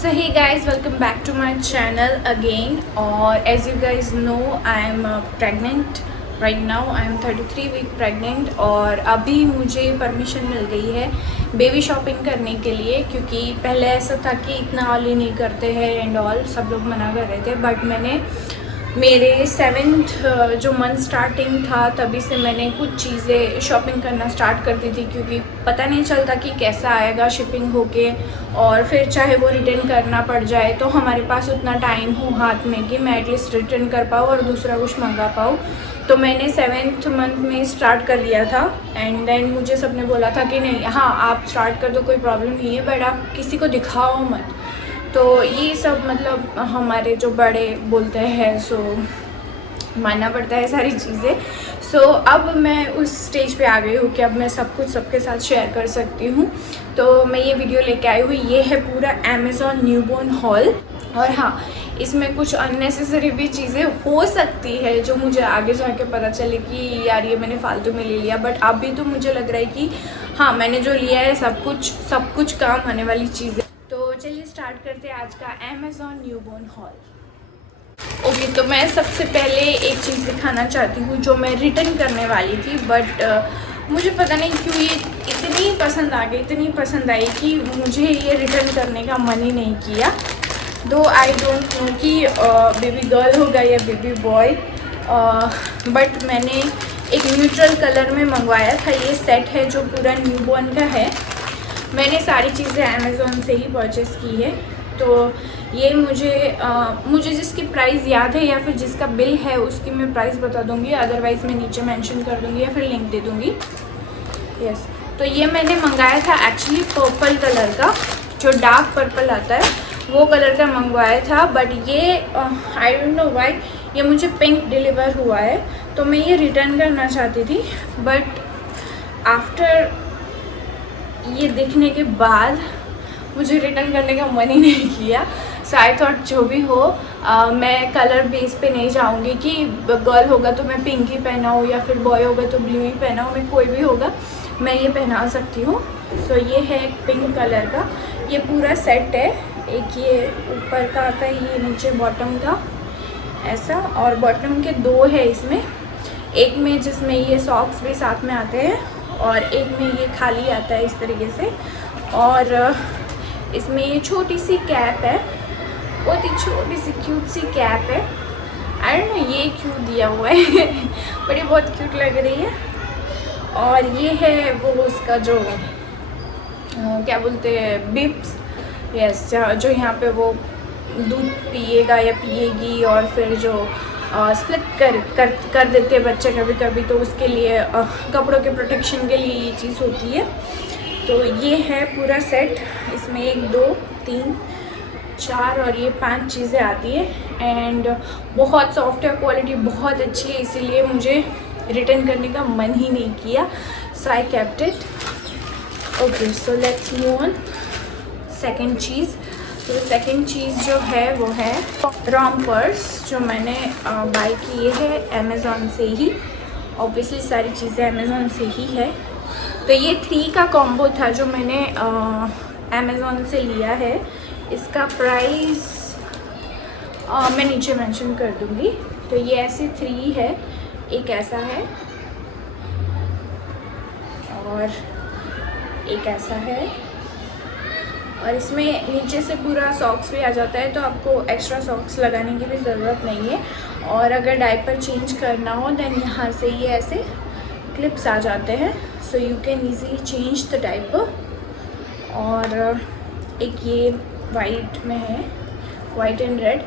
So hey guys, welcome back to my channel again. और as you guys know, I am pregnant right now. I am 33 week pregnant और अभी मुझे permission मिल गई है baby shopping करने के लिए, क्योंकि पहले ऐसा था कि इतना ऑल नहीं करते हैं एंड ऑल, सब लोग मना कर रहे थे। बट मैंने मेरे 7th जो मंथ स्टार्टिंग था तभी से मैंने कुछ चीज़ें शॉपिंग करना स्टार्ट कर दी थी, क्योंकि पता नहीं चलता कि कैसा आएगा शिपिंग होके, और फिर चाहे वो रिटर्न करना पड़ जाए तो हमारे पास उतना टाइम हो हाथ में कि मैं एटलीस्ट रिटर्न कर पाऊँ और दूसरा कुछ मंगा पाऊँ। तो मैंने 7th मंथ में स्टार्ट कर दिया था एंड देन मुझे सबने बोला था कि नहीं, हाँ आप स्टार्ट कर दो, कोई प्रॉब्लम नहीं है, बट आप किसी को दिखाओ मत। तो ये सब मतलब हमारे जो बड़े बोलते हैं सो मानना पड़ता है सारी चीज़ें। सो अब मैं उस स्टेज पे आ गई हूँ कि अब मैं सब कुछ सबके साथ शेयर कर सकती हूँ। तो मैं ये वीडियो लेके आई हूँ, ये है पूरा अमेज़ॉन न्यूबॉर्न हॉल। और हाँ, इसमें कुछ अननेसेसरी भी चीज़ें हो सकती है जो मुझे आगे जाके पता चले कि यार ये मैंने फालतू में ले लिया, बट अभी तो मुझे लग रहा है कि हाँ मैंने जो लिया है सब कुछ काम आने वाली चीज़ें। तो चलिए स्टार्ट करते हैं आज का अमेज़ॉन न्यूबॉर्न हॉल। ओके, तो मैं सबसे पहले एक चीज़ दिखाना चाहती हूँ जो मैं रिटर्न करने वाली थी, बट मुझे पता नहीं क्यों ये इतनी पसंद आ गई, इतनी पसंद आई कि मुझे ये रिटर्न करने का मन ही नहीं किया। दो आई डोंट नो कि बेबी गर्ल होगा या बेबी बॉय, बट मैंने एक न्यूट्रल कलर में मंगवाया था। ये सेट है जो पूरा न्यूबॉर्न का है। मैंने सारी चीज़ें अमेज़ॉन से ही परचेज़ की है। तो ये मुझे जिसकी प्राइस याद है या फिर जिसका बिल है उसकी मैं प्राइस बता दूंगी, अदरवाइज़ मैं नीचे मेंशन कर दूंगी या फिर लिंक दे दूंगी। यस, तो ये मैंने मंगाया था एक्चुअली पर्पल कलर का, जो डार्क पर्पल आता है वो कलर का मंगवाया था। बट ये आई डोंट नो व्हाई ये मुझे पिंक डिलीवर हुआ है, तो मैं ये रिटर्न करना चाहती थी, बट आफ्टर ये देखने के बाद मुझे रिटर्न करने का मन ही नहीं किया। सो आई थॉट जो भी हो, मैं कलर बेस पे नहीं जाऊंगी कि गर्ल होगा तो मैं पिंक ही पहनाऊँ या फिर बॉय होगा तो ब्लू ही पहनाऊँ, मैं कोई भी होगा मैं ये पहना सकती हूँ। सो ये है एक पिंक कलर का, ये पूरा सेट है। एक ये ऊपर का आता है, ये नीचे बॉटम का ऐसा, और बॉटम के दो है इसमें, एक में जिसमें ये सॉक्स भी साथ में आते हैं और एक में ये खाली आता है इस तरीके से। और इसमें ये छोटी सी कैप है, बहुत ही छोटी सी क्यूट सी कैप है। आई डोंट नो ये क्यों दिया हुआ है बट ये बहुत क्यूट लग रही है। और ये है वो उसका जो क्या बोलते हैं, बिप्स। यस, जो यहाँ पे वो दूध पिएगा या पिएगी और फिर जो स्प्लिट कर देते हैं बच्चे कभी कभी, तो उसके लिए कपड़ों के प्रोटेक्शन के लिए ये चीज़ होती है। तो ये है पूरा सेट, इसमें 1 2 3 4 और ये 5 चीज़ें आती है एंड बहुत सॉफ्ट है, क्वालिटी बहुत अच्छी है, इसीलिए मुझे रिटर्न करने का मन ही नहीं किया। So I kept it. Okay, so let's move on second चीज़। तो सेकेंड चीज़ जो है वो है रॉम पर्स, जो मैंने बाय की है अमेज़ॉन से ही। ऑब्वियसली सारी चीज़ें अमेज़ॉन से ही है। तो ये 3 का कॉम्बो था जो मैंने अमेज़ॉन से लिया है। इसका प्राइस मैं नीचे मेंशन कर दूँगी। तो ये ऐसे 3 है, एक ऐसा है और एक ऐसा है, और इसमें नीचे से पूरा सॉक्स भी आ जाता है, तो आपको एक्स्ट्रा सॉक्स लगाने की भी ज़रूरत नहीं है। और अगर डायपर चेंज करना हो देन यहाँ से ये ऐसे क्लिप्स आ जाते हैं, so you can easily change the diaper. और एक ये वाइट में है, white and red,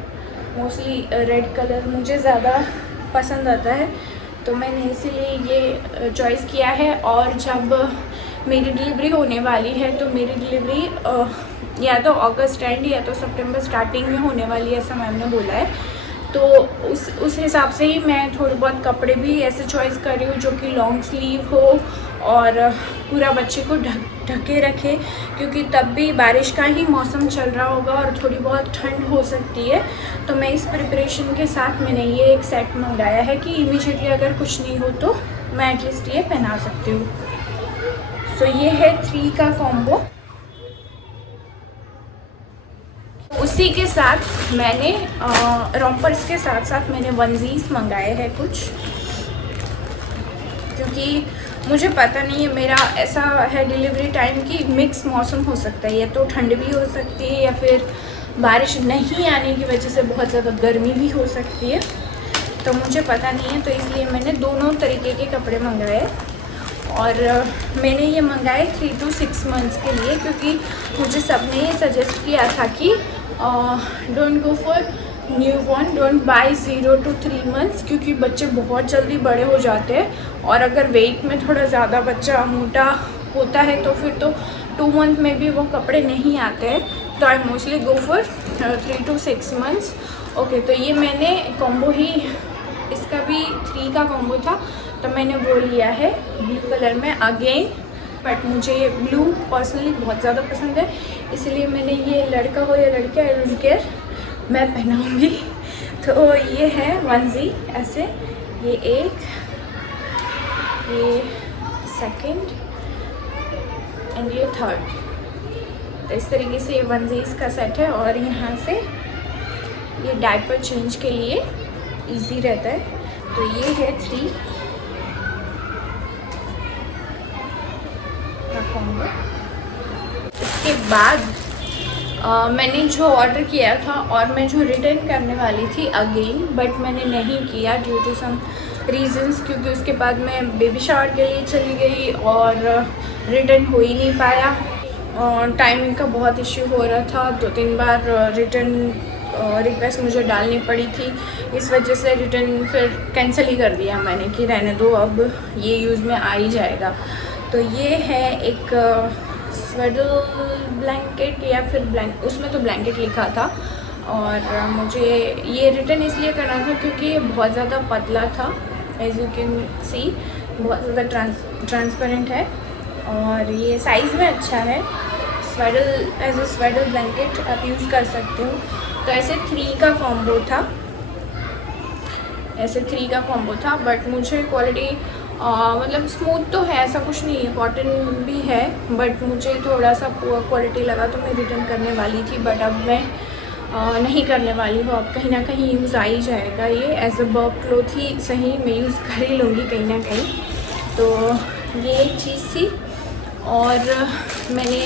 mostly red colour मुझे ज़्यादा पसंद आता है, तो मैंने इसीलिए ये चॉइस किया है। और जब मेरी डिलीवरी होने वाली है तो मेरी डिलीवरी या तो अगस्त एंड या तो सितंबर स्टार्टिंग में होने वाली है, ऐसा मैम ने बोला है। तो उस हिसाब से ही मैं थोड़े बहुत कपड़े भी ऐसे चॉइस कर रही हूँ जो कि लॉन्ग स्लीव हो और पूरा बच्चे को ढके रखे, क्योंकि तब भी बारिश का ही मौसम चल रहा होगा और थोड़ी बहुत ठंड हो सकती है। तो मैं इस प्रिपरेशन के साथ मैंने ये एक सेट मंगाया है कि इमीडिएटली अगर कुछ नहीं हो तो मैं एटलीस्ट ये पहना सकती हूँ। सो ये है 3 का कॉम्बो। उसी के साथ मैंने रॉम्पर्स के साथ साथ मैंने वनजीज मंगाए हैं कुछ, क्योंकि मुझे पता नहीं है, मेरा ऐसा है डिलीवरी टाइम की मिक्स मौसम हो सकता है, या तो ठंड भी हो सकती है या फिर बारिश नहीं आने की वजह से बहुत ज़्यादा गर्मी भी हो सकती है, तो मुझे पता नहीं है। तो इसलिए मैंने दोनों तरीके के कपड़े मंगाए, और मैंने ये मंगाए 3 to 6 मंथ्स के लिए, क्योंकि मुझे सबने ये सजेस्ट किया था कि don't go for new born, don't buy 0 to 3 months, क्योंकि बच्चे बहुत जल्दी बड़े हो जाते हैं, और अगर वेट में थोड़ा ज़्यादा बच्चा मोटा होता है तो फिर तो 2 मंथ में भी वो कपड़े नहीं आते हैं। तो I mostly go for 3 to 6 months. Okay, तो ये मैंने कॉम्बो ही, इसका भी 3 का कॉम्बो था, तो मैंने वो लिया है ब्लू कलर में अगेन, बट मुझे ये ब्लू पर्सनली बहुत ज़्यादा पसंद है, इसलिए मैंने ये लड़का हो या लड़की, आई डोंट केयर, मैं पहनाऊँगी। तो ये है वनजी ऐसे, ये एक, ये सेकंड एंड ये थर्ड। तो इस तरीके से ये वनजीज का सेट है, और यहाँ से ये डायपर चेंज के लिए इजी रहता है। तो ये है 3 का कॉम्बो। इसके बाद मैंने जो ऑर्डर किया था और मैं जो रिटर्न करने वाली थी अगेन, बट मैंने नहीं किया ड्यू टू सम रीजंस, क्योंकि उसके बाद मैं बेबी शावर के लिए चली गई और रिटर्न हो ही नहीं पाया। टाइमिंग का बहुत इश्यू हो रहा था, 2-3 बार रिटर्न रिक्वेस्ट मुझे डालनी पड़ी थी, इस वजह से रिटर्न फिर कैंसिल ही कर दिया मैंने कि रहने दो, अब ये यूज़ में आ ही जाएगा। तो ये है एक स्वेडल ब्लैंकेट, या फिर उसमें तो ब्लैंकेट लिखा था, और मुझे ये रिटर्न इसलिए करना था क्योंकि ये बहुत ज़्यादा पतला था, एज यू कैन सी बहुत ज़्यादा ट्रांसपेरेंट है, और ये साइज़ में अच्छा है। Swaddle as a swaddle blanket आप यूज़ कर सकते हो। तो ऐसे 3 का कॉम्बो था, बट मुझे क्वालिटी मतलब स्मूथ तो है, ऐसा कुछ नहीं है, कॉटन भी है, बट मुझे थोड़ा सा पुअर क्वालिटी लगा, तो मैं रिटर्न करने वाली थी, बट अब मैं नहीं करने वाली हूँ। अब कहीं ना कहीं यूज़ आ ही जाएगा, ये एज अ वर्क क्लॉथ ही सही मैं यूज़ कर ही लूँगी कहीं ना कहीं। तो ये एक चीज़ थी, और मैंने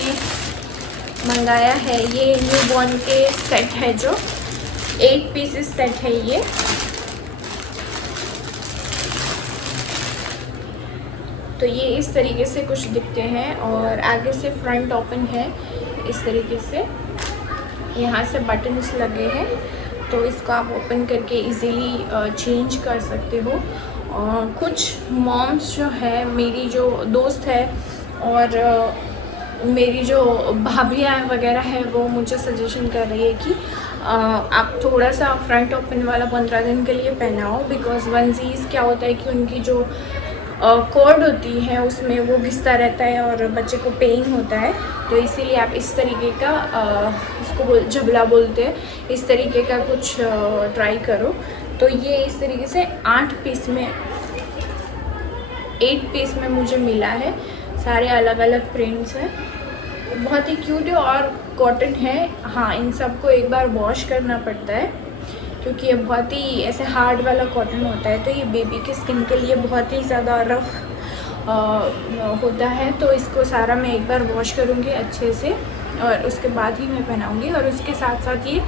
मंगाया है ये न्यू बॉर्न के सेट है, जो 8 पीसेस सेट है ये। तो ये इस तरीके से कुछ दिखते हैं, और आगे से फ्रंट ओपन है इस तरीके से, यहाँ से बटन्स लगे हैं, तो इसको आप ओपन करके इजीली चेंज कर सकते हो। और कुछ मॉम्स जो है, मेरी जो दोस्त है और मेरी जो भाभियाँ वगैरह है, वो मुझे सजेशन कर रही है कि आप थोड़ा सा फ्रंट ओपन वाला 15 दिन के लिए पहनाओ, बिकॉज वनजीज क्या होता है कि उनकी जो कॉर्ड होती है उसमें वो घिसता रहता है और बच्चे को पेन होता है। तो इसीलिए आप इस तरीके का इसको झबला बोलते हैं, इस तरीके का कुछ ट्राई करो। तो ये इस तरीके से 8 पीस में मुझे मिला है, सारे अलग अलग प्रिंट्स हैं, बहुत ही क्यूट है और कॉटन है। हाँ, इन सबको एक बार वॉश करना पड़ता है क्योंकि ये बहुत ही ऐसे हार्ड वाला कॉटन होता है, तो ये बेबी के स्किन के लिए बहुत ही ज़्यादा रफ होता है। तो इसको सारा मैं एक बार वॉश करूँगी अच्छे से और उसके बाद ही मैं पहनाऊँगी। और उसके साथ साथ ये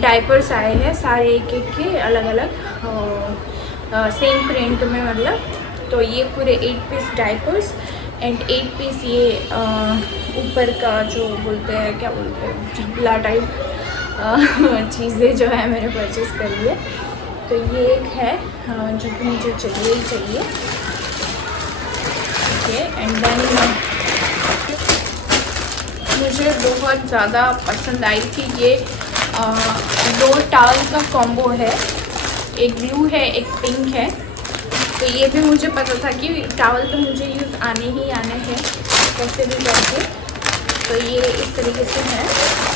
डायपर्स आए हैं सारे एक एक के अलग अलग सेम प्रिंट में, मतलब। तो ये पूरे 8 पीस डायपर्स एंड 8 पीस ये ऊपर का जो बोलते हैं, क्या बोलते हैं, झबला टाइप चीज़ें जो है मैंने परचेज़ कर लिए। तो ये एक है जो कि मुझे चाहिए ही चाहिए। ओके, एंड देन मुझे बहुत ज़्यादा पसंद आई थी ये 2 टॉवल का कॉम्बो है, एक ब्लू है एक पिंक है। तो ये भी मुझे पता था कि टॉवल तो मुझे यूज़ आने ही आने हैं कैसे भी करके। तो ये इस तरीके से है,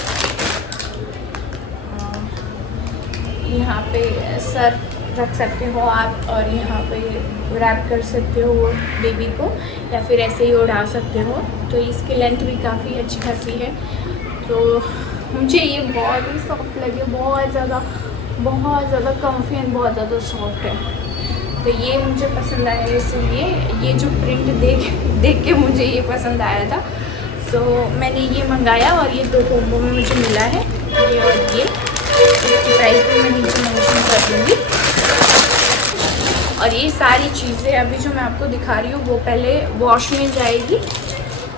यहाँ पे सर रख सकते हो आप और यहाँ पे रैप कर सकते हो बेबी को, या फिर ऐसे ही उड़ा सकते हो। तो इसकी लेंथ भी काफ़ी अच्छी खासी है। तो मुझे ये बहुत ही सॉफ्ट लगे, बहुत ज़्यादा कम्फी एंड बहुत ज़्यादा सॉफ्ट है। तो ये मुझे पसंद आया, इसलिए ये जो प्रिंट देख के मुझे ये पसंद आया था। सो मैंने ये मंगाया और ये 2 कॉम्बो में मुझे मिला है, ये और ये। इसकी प्राइस भी मैं नीचे मेंशन कर दूँगी। और ये सारी चीज़ें अभी जो मैं आपको दिखा रही हूँ वो पहले वॉश में जाएगी,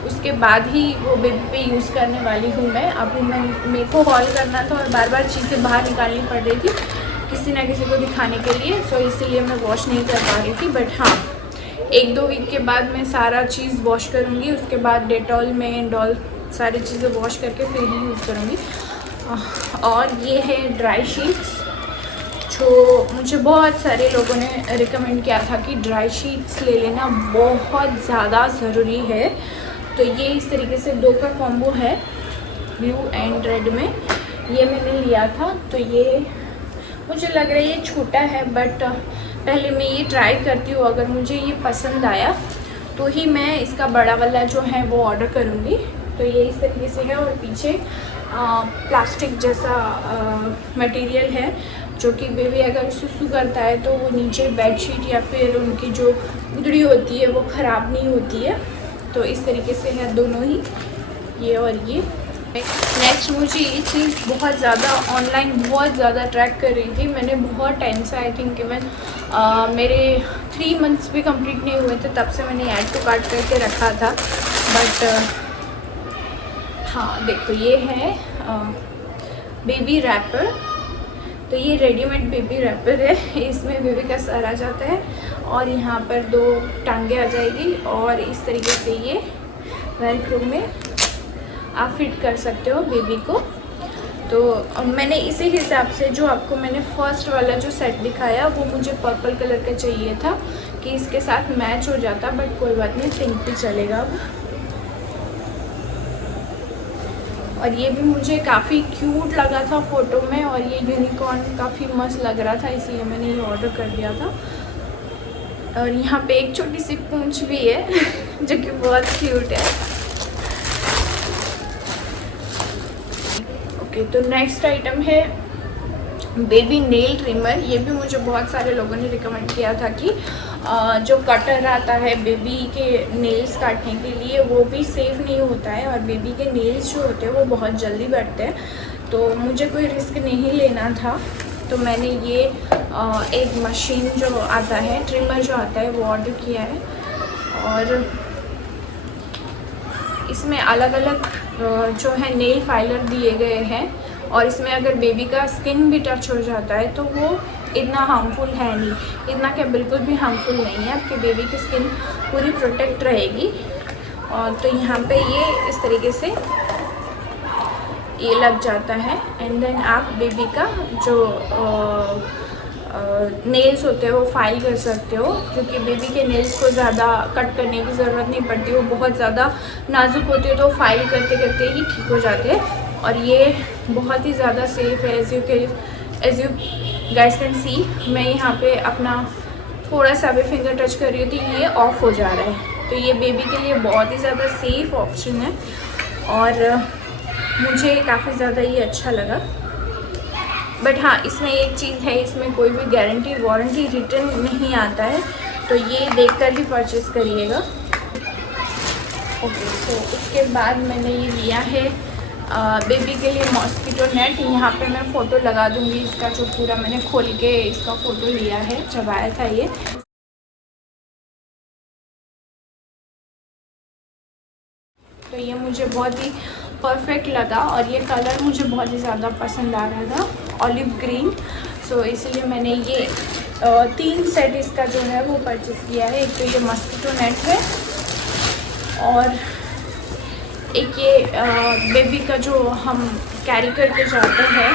उसके बाद ही वो बेबी पे यूज़ करने वाली हूँ मैं। अभी मेरे को हॉल करना था और बार बार चीज़ें बाहर निकालनी पड़ रही थी किसी ना किसी को दिखाने के लिए, सो इसीलिए मैं वॉश नहीं कर पा रही थी। बट हाँ, 1-2 वीक के बाद मैं सारा चीज़ वॉश करूँगी, उसके बाद डेटॉल में एंड ऑल सारी चीज़ें वॉश करके फिर ही यूज़ करूँगी। और ये है ड्राई शीट्स, जो मुझे बहुत सारे लोगों ने रिकमेंड किया था कि ड्राई शीट्स ले लेना बहुत ज़्यादा ज़रूरी है। तो ये इस तरीके से 2 का कॉम्बो है, ब्लू एंड रेड में, ये मैंने लिया था। तो ये मुझे लग रहा है ये छोटा है, बट पहले मैं ये ट्राई करती हूँ, अगर मुझे ये पसंद आया तो ही मैं इसका बड़ा वाला जो है वो ऑर्डर करूँगी। तो ये इस तरीके से है और पीछे प्लास्टिक जैसा मटेरियल है, जो कि बेबी अगर सुसु करता है तो वो नीचे बेडशीट या फिर उनकी जो गुदड़ी होती है वो ख़राब नहीं होती है। तो इस तरीके से है दोनों ही, ये और ये। नेक्स्ट मुझे ये चीज़ बहुत ज़्यादा ऑनलाइन बहुत ज़्यादा ट्रैक कर रही थी मैंने बहुत टाइम से। आई थिंक इवन मेरे 3 मंथ्स भी कंप्लीट नहीं हुए थे तब से मैंने ऐड टू कार्ट करके रखा था। बट हाँ देखो, ये है बेबी रैपर। तो ये रेडीमेड बेबी रैपर है, इसमें बेबी का सर आ जाता है और यहाँ पर 2 टांगे आ जाएगी और इस तरीके से ये वेलक्रो में आप फिट कर सकते हो बेबी को। तो मैंने इसी हिसाब से जो आपको मैंने फर्स्ट वाला जो सेट दिखाया वो मुझे पर्पल कलर का चाहिए था कि इसके साथ मैच हो जाता, बट कोई बात नहीं, पिंक भी चलेगा अब। और ये भी मुझे काफ़ी क्यूट लगा था फ़ोटो में और ये यूनिकॉर्न काफ़ी मस्त लग रहा था, इसलिए मैंने ये ऑर्डर कर दिया था। और यहाँ पे एक छोटी सी पूंछ भी है जो कि बहुत क्यूट है। ओके, तो नेक्स्ट आइटम है बेबी नेल ट्रिमर। ये भी मुझे बहुत सारे लोगों ने रिकमेंड किया था कि जो कटर आता है बेबी के नेल्स काटने के लिए वो भी सेफ़ नहीं होता है और बेबी के नेल्स जो होते हैं वो बहुत जल्दी बढ़ते हैं। तो मुझे कोई रिस्क नहीं लेना था, तो मैंने ये एक मशीन जो आता है, ट्रिमर जो आता है, वो ऑर्डर किया है। और इसमें अलग अलग जो है नेल फाइलर दिए गए हैं और इसमें अगर बेबी का स्किन भी टच हो जाता है तो वो इतना हार्मफुल है नहीं, इतना क्या बिल्कुल भी हार्मफुल नहीं है, आपके बेबी की स्किन पूरी प्रोटेक्ट रहेगी। और तो यहाँ पे ये इस तरीके से ये लग जाता है एंड देन आप बेबी का जो नेल्स होते हैं वो फाइल कर सकते हो, क्योंकि बेबी के नेल्स को ज़्यादा कट करने की ज़रूरत नहीं पड़ती, वो बहुत ज़्यादा नाजुक होती है तो फाइल करते करते ही ठीक हो जाते हैं। और ये बहुत ही ज़्यादा सेफ़ है, as you guys can see. मैं यहाँ पे अपना थोड़ा सा भी फिंगर टच कर रही हूँ तो ये ऑफ हो जा रहा है। तो ये बेबी के लिए बहुत ही ज़्यादा सेफ़ ऑप्शन है और मुझे काफ़ी ज़्यादा ये अच्छा लगा। बट हाँ, इसमें एक चीज़ है, इसमें कोई भी गारंटी वारंटी रिटर्न नहीं आता है, तो ये देखकर ही परचेज़ करिएगा। ओके, तो उसके बाद मैंने ये लिया है बेबी के लिए मॉस्किटो नेट। यहाँ पे मैं फ़ोटो लगा दूँगी इसका, जो पूरा मैंने खोल के इसका फ़ोटो लिया है जब आया था ये। तो ये मुझे बहुत ही परफेक्ट लगा और ये कलर मुझे बहुत ही ज़्यादा पसंद आ रहा था, ऑलिव ग्रीन। सो इसलिए मैंने ये 3 सेट इसका जो है वो परचेज़ किया है। एक तो ये मॉस्किटो नेट है और एक ये बेबी का जो हम कैरी करके जाते हैं,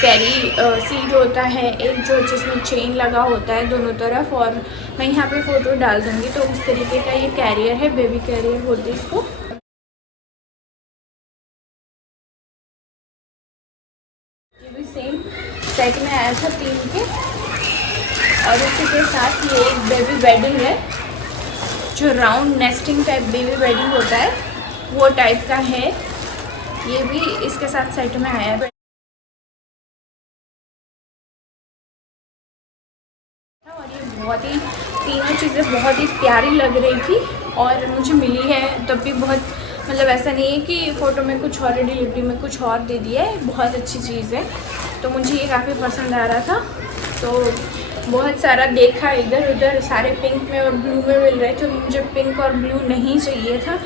कैरी सीट होता है एक, जो जिसमें चेन लगा होता है दोनों तरफ, और मैं यहाँ पे फ़ोटो डाल दूँगी। तो उस तरीके का ये कैरियर है, बेबी कैरियर बोलते हैं इसको। ये भी सेम सेट में आया था 3 के, और उसी के साथ ये एक बेबी बेडिंग है, जो round nesting type baby bedding होता है वो टाइप का है। ये भी इसके साथ सेट में आया है और ये बहुत ही, तीनों चीज़ें बहुत ही प्यारी लग रही थी और मुझे मिली है तब भी बहुत, मतलब ऐसा नहीं है कि फ़ोटो में कुछ और डिलीवरी में कुछ और दे दिया है, बहुत अच्छी चीज़ है। तो मुझे ये काफ़ी पसंद आ रहा था, तो बहुत सारा देखा इधर उधर, सारे पिंक में और ब्लू में मिल रहे थे, मुझे पिंक और ब्लू नहीं चाहिए था,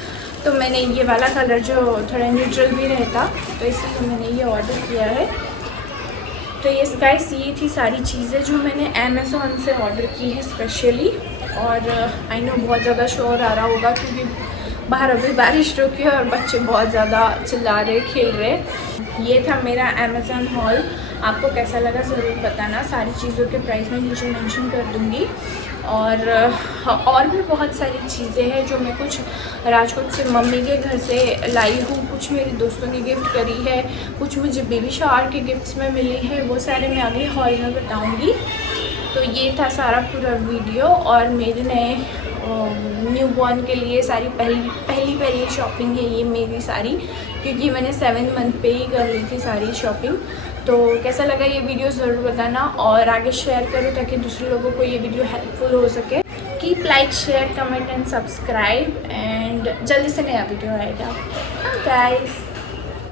तो मैंने ये वाला कलर जो थोड़ा न्यूट्रल भी रहता, तो इसलिए मैंने ये ऑर्डर किया है। तो ये गाइस, ये थी सारी चीज़ें जो मैंने अमेज़ोन से ऑर्डर की है स्पेशली। और आई नो बहुत ज़्यादा शोर आ रहा होगा क्योंकि बाहर अभी बारिश रुकी है और बच्चे बहुत ज़्यादा चिल्ला रहे, खेल रहे। ये था मेरा अमेज़ोन हॉल, आपको कैसा लगा ज़रूर बताना। सारी चीज़ों के प्राइस मैं नीचे मेंशन कर दूँगी। और भी बहुत सारी चीज़ें हैं जो मैं कुछ राजकोट से मम्मी के घर से लाई हूँ, कुछ मेरे दोस्तों ने गिफ्ट करी है, कुछ मुझे बेबी शावर के गिफ्ट्स में मिली है, वो सारे मैं अगले हॉल में बताऊँगी। तो ये था सारा पूरा वीडियो और मेरे नए न्यू बॉर्न के लिए सारी पहली शॉपिंग है ये मेरी सारी, क्योंकि मैंने 7 मंथ पे ही कर ली थी सारी शॉपिंग। तो कैसा लगा ये वीडियो ज़रूर बताना और आगे शेयर करो ताकि दूसरे लोगों को ये वीडियो हेल्पफुल हो सके। Keep like, share, comment and subscribe, and जल्दी से नया वीडियो आएगा गाइस।